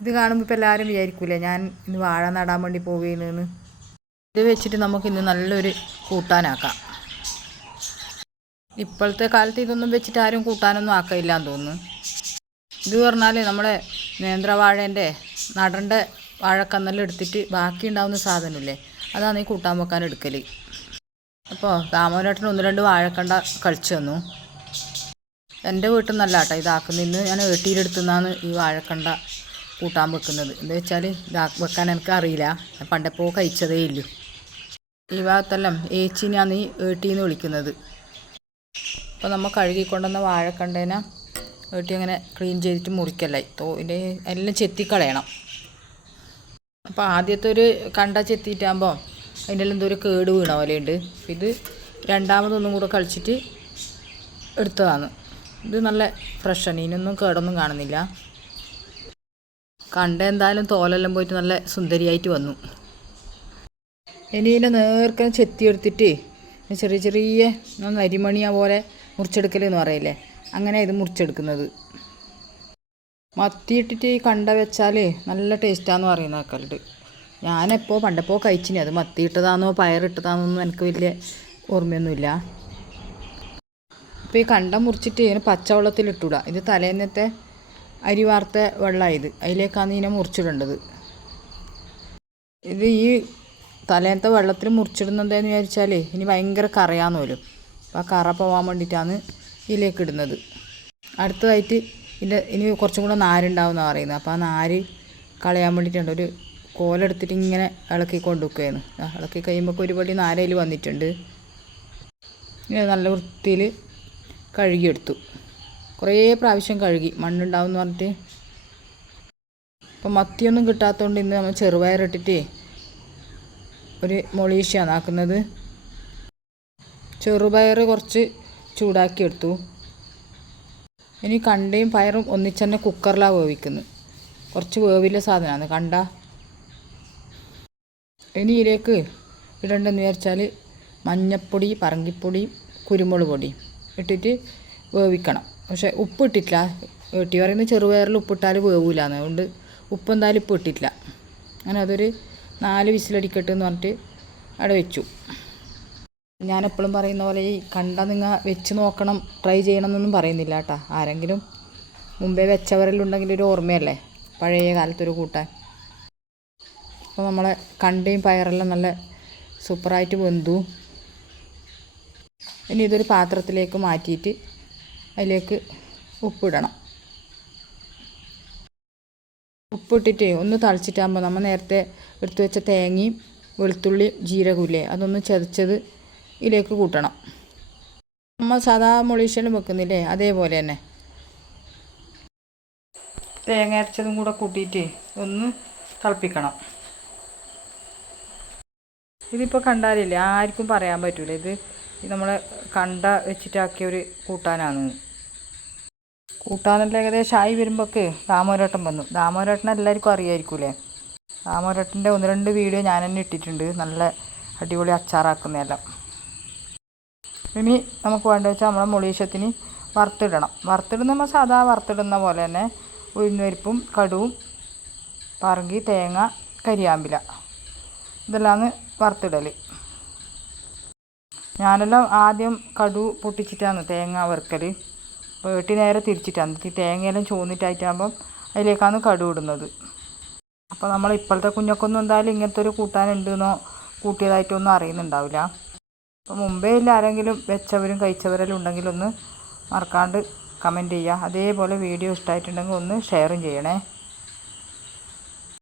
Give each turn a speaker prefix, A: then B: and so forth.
A: ഇത് കാണുമ്പോൾ ഇപ്പോൾ എല്ലാവരും വിചാരിക്കൂലേ ഞാൻ ഇന്ന് വാഴ നടാൻ വേണ്ടി പോവുകയെന്ന് ഇത് വെച്ചിട്ട് നമുക്ക് ഇന്ന് നല്ലൊരു കൂട്ടാനാക്കാം. ഇപ്പോഴത്തെ കാലത്ത് ഇതൊന്നും വെച്ചിട്ട് ആരും കൂട്ടാനൊന്നും ആക്കയില്ല എന്ന് തോന്നുന്നു. ഇത് പറഞ്ഞാൽ നമ്മുടെ നേന്ത്രവാഴേന്റെ നടണ്ട വാഴക്കന്നെല്ലാം എടുത്തിട്ട് ബാക്കി ഉണ്ടാവുന്ന സാധനമില്ലേ? അതാണ് ഈ കൂട്ടാൻ വെക്കാൻ എടുക്കൽ അപ്പോൾ ദാമോനേട്ടൻ ഒന്ന് രണ്ട് വാഴക്കണ്ട കഴിച്ചു തന്നു. എന്റെ വീട്ടിൽ നിന്നല്ല കേട്ടോ ഇതാക്കുന്ന ഇന്ന് ഞാൻ ഏട്ടിയിലെടുത്തുനിന്നാണ് ഈ വാഴക്കണ്ട കൂട്ടാൻ വെക്കുന്നത്. എന്താ വെച്ചാൽ ഇതാ വെക്കാൻ എനിക്ക് അറിയില്ല. പണ്ടപ്പോ കഴിച്ചതേ ഇല്ലു. ഈ ഭാഗത്തെല്ലാം ഏച്ചിനാണ് ഈ ഏട്ടീന്ന് വിളിക്കുന്നത്. അപ്പോൾ നമ്മൾ കഴുകിക്കൊണ്ടുവന്ന വാഴക്കണ്ടേന ഏട്ടി അങ്ങനെ ക്ലീൻ ചെയ്തിട്ട് മുറിക്കല്ലായി തോന്റെ എല്ലാം ചെത്തിക്കളയണം. അപ്പോൾ ആദ്യത്തെ ഒരു കണ്ട ചെത്തിയിട്ടാകുമ്പോൾ അതിന്റെ എല്ലാം എന്തോ ഒരു കേട് വീണ പോലെയുണ്ട്. ഇത് രണ്ടാമതൊന്നും കൂടെ കളിച്ചിട്ട് എടുത്തതാണ്. ഇത് നല്ല ഫ്രഷാണ്. ഇതിനൊന്നും കേടൊന്നും കാണുന്നില്ല. കണ്ട എന്തായാലും തോലെല്ലാം പോയിട്ട് നല്ല സുന്ദരിയായിട്ട് വന്നു. ഇനി ഇതിനെ നേർക്കാൻ ചെത്തിയെടുത്തിട്ട് ചെറിയ ചെറിയ അരിമണിയ പോലെ മുറിച്ചെടുക്കൽ എന്ന് പറയില്ലേ? അങ്ങനെ ഇത് മുറിച്ചെടുക്കുന്നത്. മത്തിയിട്ടിട്ട് ഈ കണ്ട വെച്ചാൽ നല്ല ടേസ്റ്റാന്ന് പറയുന്ന ആക്കലുണ്ട് ഞാനെപ്പോൾ പണ്ടപ്പോൾ കഴിച്ചിനി. അത് മത്തിയിട്ടതാണോ പയറിട്ടതാണോന്നും എനിക്ക് വലിയ ഓർമ്മയൊന്നുമില്ല. അപ്പോൾ ഈ കണ്ട മുറിച്ചിട്ട് ഇതിന് പച്ചവെള്ളത്തിൽ ഇട്ടൂടാ ഇത് തലേന്നത്തെ അരി വാർത്ത വെള്ളമായത് അതിലേക്കാണ് ഇതിനെ മുറിച്ചിടേണ്ടത്. ഇത് ഈ തലേത്തെ വെള്ളത്തിൽ മുറിച്ചിടുന്നതെന്ന് വിചാരിച്ചാൽ ഇനി ഭയങ്കര കറയാന്ന് വരും അപ്പോൾ ആ കറ പോകാൻ വേണ്ടിയിട്ടാണ് ഇതിലേക്ക് ഇടുന്നത്. അടുത്തതായിട്ട് ഇതിന്റെ ഇനി കുറച്ചും കൂടെ നാരുണ്ടാവുമെന്ന് പറയുന്നത്. അപ്പോൾ ആ നാര് കളയാൻ വേണ്ടിയിട്ടുണ്ട് ഒരു കോലെടുത്തിട്ട് ഇങ്ങനെ ഇളക്കി കൊണ്ടുവയ്ക്കുകയാണ് ഇളക്കി കഴിയുമ്പോൾ ഒരുപടി നാരയിൽ വന്നിട്ടുണ്ട്. നല്ല വൃത്തിയിൽ കഴുകിയെടുത്തു. കുറേ പ്രാവശ്യം കഴുകി. മണ്ണുണ്ടാവും എന്ന് പറഞ്ഞിട്ട്. അപ്പം മത്തിയൊന്നും കിട്ടാത്തതുകൊണ്ട് ഇന്ന് നമ്മൾ ചെറുപയറിട്ടിട്ടേ ഒരു മൊളീഷ്യാണ് ആക്കുന്നത്. ചെറുപയർ കുറച്ച് ചൂടാക്കി എടുത്തു. ഇനി കണ്ടയും പയറും ഒന്നിച്ചന്നെ കുക്കറിലാണ് വേവിക്കുന്നത്. കുറച്ച് വേവില്ല സാധനമാണ്. കണ്ട? ഇനി ഇതിലേക്ക് ഇടേണ്ടതെന്ന് വിചാരിച്ചാൽ മഞ്ഞപ്പൊടി പറങ്കിപ്പൊടി കുരുമുളക് പൊടി ഇട്ടിട്ട് വേവിക്കണം. പക്ഷേ ഉപ്പ് ഇട്ടിട്ടില്ല ഏട്ടി പറയുന്നത് ചെറുപയറിൽ ഉപ്പിട്ടാൽ വേവില്ല അതുകൊണ്ട് ഉപ്പ് എന്തായാലും ഇപ്പം ഇട്ടിട്ടില്ല അങ്ങനെ അതൊരു നാല് വിസിലടിക്കട്ടെ എന്ന് പറഞ്ഞിട്ട് അവിടെ വെച്ചു. ഞാൻ എപ്പോഴും പറയുന്ന പോലെ ഈ കണ്ട നിങ്ങൾ വെച്ച് നോക്കണം ട്രൈ ചെയ്യണം എന്നൊന്നും പറയുന്നില്ല കേട്ടോ. ആരെങ്കിലും മുമ്പേ വെച്ചവരെല്ലുണ്ടെങ്കിൽ ഒരു ഓർമ്മയല്ലേ? പഴയ കാലത്തൊരു കൂട്ടാൻ. അപ്പോൾ നമ്മളെ കണ്ടയും പയറെല്ലാം നല്ല സൂപ്പറായിട്ട് വെന്തു. ഇനി ഇതൊരു പാത്രത്തിലേക്ക് മാറ്റിയിട്ട് അതിലേക്ക് ഉപ്പിടണം. ഉപ്പിട്ടിട്ട് ഒന്ന് തളിച്ചിട്ടാകുമ്പോൾ നമ്മൾ നേരത്തെ എടുത്തു വെച്ച തേങ്ങയും വെളുത്തുള്ളിയും ജീരകമില്ലേ അതൊന്ന് ചതച്ചത് ഇതിലേക്ക് കൂട്ടണം. നമ്മൾ സാധാ മൊളീഷ്യലും വെക്കുന്നില്ലേ അതേപോലെ തന്നെ. തേങ്ങ അരച്ചതും കൂടെ കൂട്ടിയിട്ട് ഒന്ന് തിളപ്പിക്കണം. ഇതിപ്പോൾ കണ്ടാലില്ലേ ആർക്കും പറയാൻ പറ്റൂല. ഇത് ഇത് നമ്മളെ കണ്ട വെച്ചിട്ടാക്കിയ ഒരു കൂട്ടാനാണ്. കൂട്ടാനെല്ലാം ഏകദേശം ആയി വരുമ്പോഴൊക്കെ ദാമോരോട്ടം വന്നു. ദാമോരോട്ടം എല്ലാവർക്കും അറിയായിരിക്കൂലേ? ദാമോരോട്ടന്റെ ഒന്ന് രണ്ട് വീഡിയോ ഞാൻ തന്നെ ഇട്ടിട്ടുണ്ട്. നല്ല അടിപൊളി അച്ചാറാക്കുന്നതെല്ലാം. ഇനി നമുക്ക് വേണ്ടത് വെച്ചാൽ നമ്മളെ മുളീശത്തിന് വറുത്തിടണം. വറുത്തിടുന്ന നമ്മൾ സാധാ വറുത്തിടുന്ന പോലെ തന്നെ ഉഴുന്നുപരിപ്പും കടുവും പറങ്കി തേങ്ങ കരിയാമ്പില. ഇതെല്ലാം വറുത്തിടൽ ഞാനെല്ലാം ആദ്യം കടു പൊട്ടിച്ചിട്ടാണ് തേങ്ങ വറുക്കൽ വീട്ടിൽ നേരെ തിരിച്ചിട്ടാണ് തേങ്ങയെല്ലാം ചോന്നിട്ടായിട്ടാകുമ്പം അതിലേക്കാണ് കടു ഇടുന്നത് അപ്പോൾ നമ്മൾ ഇപ്പോഴത്തെ കുഞ്ഞൊക്കൊന്നും എന്തായാലും ഇങ്ങനത്തെ ഒരു കൂട്ടാനുണ്ടെന്നോ കൂട്ടിയതായിട്ടൊന്നും അറിയുന്നുണ്ടാവില്ല. അപ്പോൾ മുമ്പേ ഇല്ല ആരെങ്കിലും വെച്ചവരും കഴിച്ചവരെല്ലാം ഉണ്ടെങ്കിലൊന്ന് മറക്കാണ്ട് കമന്റ് ചെയ്യുക. അതേപോലെ വീഡിയോ ഇഷ്ടമായിട്ടുണ്ടെങ്കിൽ ഒന്ന് ഷെയറും ചെയ്യണേ.